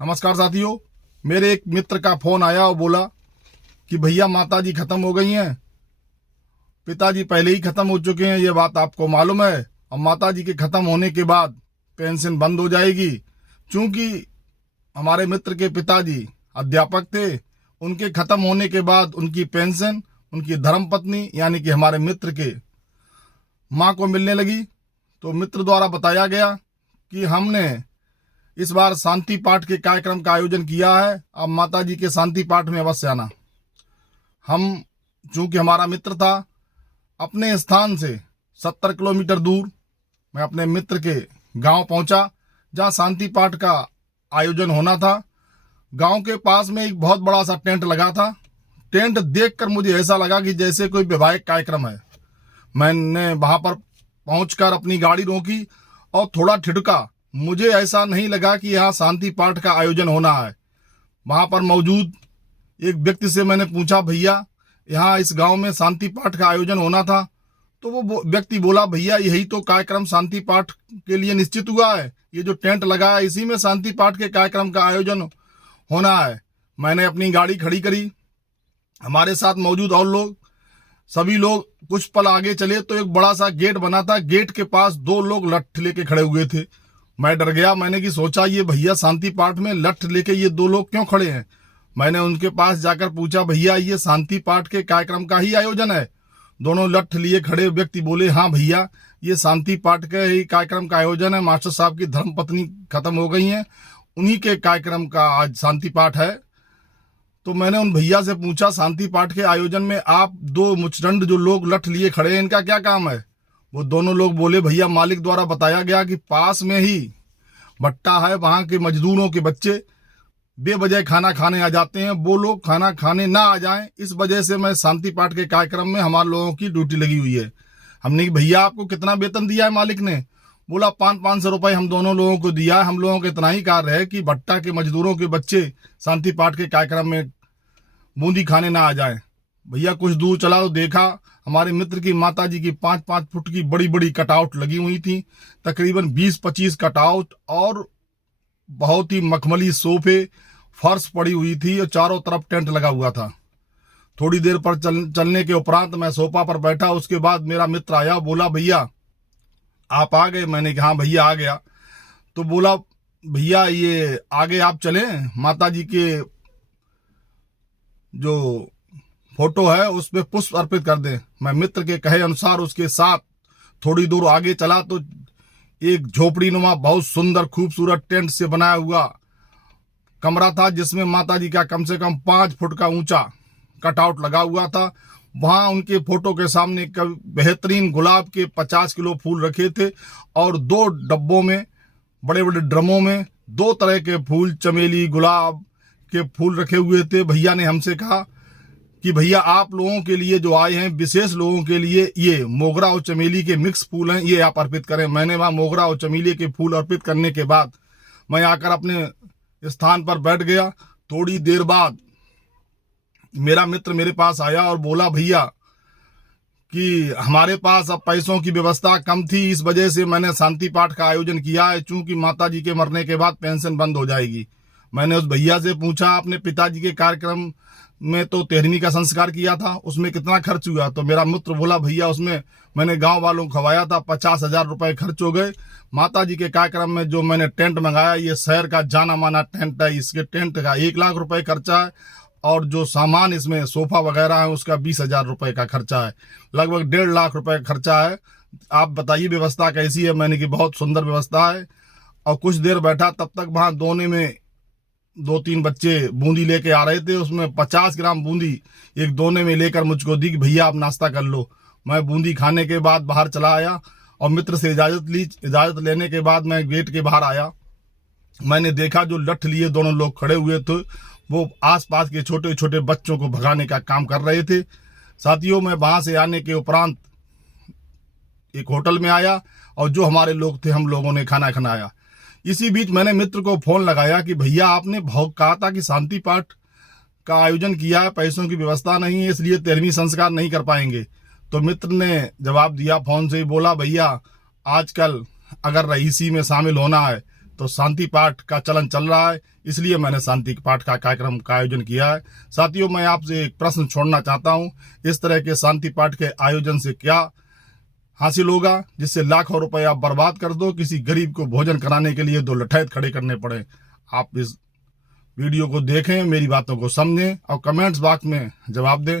नमस्कार साथियों, मेरे एक मित्र का फोन आया और बोला कि भैया माता जी खत्म हो गई हैं। पिताजी पहले ही खत्म हो चुके हैं, ये बात आपको मालूम है। और माता जी के खत्म होने के बाद पेंशन बंद हो जाएगी। चूंकि हमारे मित्र के पिताजी अध्यापक थे, उनके खत्म होने के बाद उनकी पेंशन उनकी धर्मपत्नी यानी कि हमारे मित्र के माँ को मिलने लगी। तो मित्र द्वारा बताया गया कि हमने इस बार शांति पाठ के कार्यक्रम का आयोजन किया है, अब माता जी के शांति पाठ में अवश्य आना। हम चूंकि हमारा मित्र था, अपने स्थान से 70 किलोमीटर दूर मैं अपने मित्र के गांव पहुंचा जहां शांति पाठ का आयोजन होना था। गांव के पास में एक बहुत बड़ा सा टेंट लगा था। टेंट देखकर मुझे ऐसा लगा कि जैसे कोई वैवाहिक कार्यक्रम है। मैंने वहां पर पहुंचकर अपनी गाड़ी रोकी और थोड़ा ठिठका। मुझे ऐसा नहीं लगा कि यहाँ शांति पाठ का आयोजन होना है। वहां पर मौजूद एक व्यक्ति से मैंने पूछा, भैया यहाँ इस गांव में शांति पाठ का आयोजन होना था? तो वो व्यक्ति बोला, भैया यही तो कार्यक्रम शांति पाठ के लिए निश्चित हुआ है। ये जो टेंट लगा है इसी में शांति पाठ के कार्यक्रम का आयोजन होना है। मैंने अपनी गाड़ी खड़ी करी। हमारे साथ मौजूद और लोग, सभी लोग कुछ पल आगे चले तो एक बड़ा सा गेट बना था। गेट के पास 2 लोग लठ लेके खड़े हुए थे। मैं डर गया। मैंने कि सोचा ये भैया शांति पाठ में लठ लेके ये 2 लोग क्यों खड़े हैं। मैंने उनके पास जाकर पूछा, भैया ये शांति पाठ के कार्यक्रम का ही आयोजन है? दोनों लठ लिए खड़े व्यक्ति बोले, हाँ भैया ये शांति पाठ के ही कार्यक्रम का आयोजन है। मास्टर साहब की धर्मपत्नी खत्म हो गई हैं, उन्हीं के कार्यक्रम का आज शांति पाठ है। तो मैंने उन भैया से पूछा, शांति पाठ के आयोजन में आप 2 मुचरंड जो लोग लठ लिए खड़े हैं, इनका क्या काम है? वो दोनों लोग बोले, भैया मालिक द्वारा बताया गया कि पास में ही भट्टा है, वहां के मजदूरों के बच्चे बेवजह खाना खाने आ जाते हैं, वो लोग खाना खाने ना आ जाएं, इस वजह से मैं शांति पाठ के कार्यक्रम में हमारे लोगों की ड्यूटी लगी हुई है। हमने कि भैया आपको कितना वेतन दिया है मालिक ने? बोला 500-500 रुपए हम दोनों लोगों को दिया है। हम लोगों का इतना ही कार्य है कि भट्टा के मजदूरों के बच्चे शांति पाठ के कार्यक्रम में बूंदी खाने ना आ जाए। भैया कुछ दूर चला तो देखा हमारे मित्र की माता जी की 5-5 फुट की बड़ी बड़ी कटआउट लगी हुई थी। तकरीबन 20-25 कटआउट और बहुत ही मखमली सोफे, फर्श पड़ी हुई थी और चारों तरफ टेंट लगा हुआ था। थोड़ी देर पर चलने के उपरांत मैं सोफा पर बैठा। उसके बाद मेरा मित्र आया, बोला, भैया आप आ गए? मैंने कहा हाँ भैया आ गया। तो बोला, भैया ये आगे आप चले, माता जी के जो फोटो है उस पे पुष्प अर्पित कर दें। मैं मित्र के कहे अनुसार उसके साथ थोड़ी दूर आगे चला तो एक झोपड़ी नुमा बहुत सुंदर खूबसूरत टेंट से बनाया हुआ कमरा था, जिसमें माता जी का कम से कम 5 फुट का ऊंचा कटआउट लगा हुआ था। वहां उनके फोटो के सामने बेहतरीन गुलाब के 50 किलो फूल रखे थे और 2 डब्बों में, बड़े बड़े ड्रमों में 2 तरह के फूल, चमेली गुलाब के फूल रखे हुए थे। भैया ने हमसे कहा कि भैया आप लोगों के लिए जो आए हैं, विशेष लोगों के लिए ये मोगरा और चमेली के मिक्स फूल हैं, ये आप अर्पित करें। मैंने वहां मोगरा और चमेली के फूल अर्पित करने के बाद मैं आकर अपने स्थान पर बैठ गया। थोड़ी देर बाद मेरा मित्र मेरे पास आया और बोला, भैया कि हमारे पास अब पैसों की व्यवस्था कम थी, इस वजह से मैंने शांति पाठ का आयोजन किया है। चूंकि माता जी के मरने के बाद पेंशन बंद हो जाएगी। मैंने उस भैया से पूछा, अपने पिताजी के कार्यक्रम में तो 13वीं का संस्कार किया था, उसमें कितना खर्च हुआ? तो मेरा मित्र बोला, भैया उसमें मैंने गांव वालों को खवाया था, 50,000 रुपए खर्च हो गए। माता जी के कार्यक्रम में जो मैंने टेंट मंगाया, ये शहर का जाना माना टेंट है, इसके टेंट का 1 लाख रुपए खर्चा है और जो सामान इसमें सोफा वगैरह है उसका 20,000 रुपए का खर्चा है। लगभग 1.5 लाख रुपए खर्चा है। आप बताइए व्यवस्था कैसी है? मैंने कि बहुत सुंदर व्यवस्था है। और कुछ देर बैठा, तब तक वहां दोने में 2-3 बच्चे बूंदी लेके आ रहे थे। उसमें 50 ग्राम बूंदी एक दोने में लेकर मुझको दी कि भैया आप नाश्ता कर लो। मैं बूंदी खाने के बाद बाहर चला आया और मित्र से इजाजत ली। इजाजत लेने के बाद मैं गेट के बाहर आया। मैंने देखा जो लठ लिए दोनों लोग खड़े हुए थे, वो आसपास के छोटे छोटे बच्चों को भगाने का काम कर रहे थे। साथियों, मैं वहां से आने के उपरांत एक होटल में आया और जो हमारे लोग थे, हम लोगों ने खाना खिलाया। इसी बीच मैंने मित्र को फोन लगाया कि भैया आपने बहुत कहा था कि शांति पाठ का आयोजन किया है, पैसों की व्यवस्था नहीं है, इसलिए 13वीं संस्कार नहीं कर पाएंगे। तो मित्र ने जवाब दिया फोन से ही, बोला भैया आजकल अगर रईसी में शामिल होना है तो शांति पाठ का चलन चल रहा है, इसलिए मैंने शांति पाठ का कार्यक्रम का आयोजन किया है। साथियों, मैं आपसे एक प्रश्न छोड़ना चाहता हूं, इस तरह के शांति पाठ के आयोजन से क्या हासिल होगा जिससे लाखों रुपए आप बर्बाद कर दो, किसी गरीब को भोजन कराने के लिए 2 लठैत खड़े करने पड़े। आप इस वीडियो को देखें, मेरी बातों को समझें और कमेंट्स बॉक्स में जवाब दें।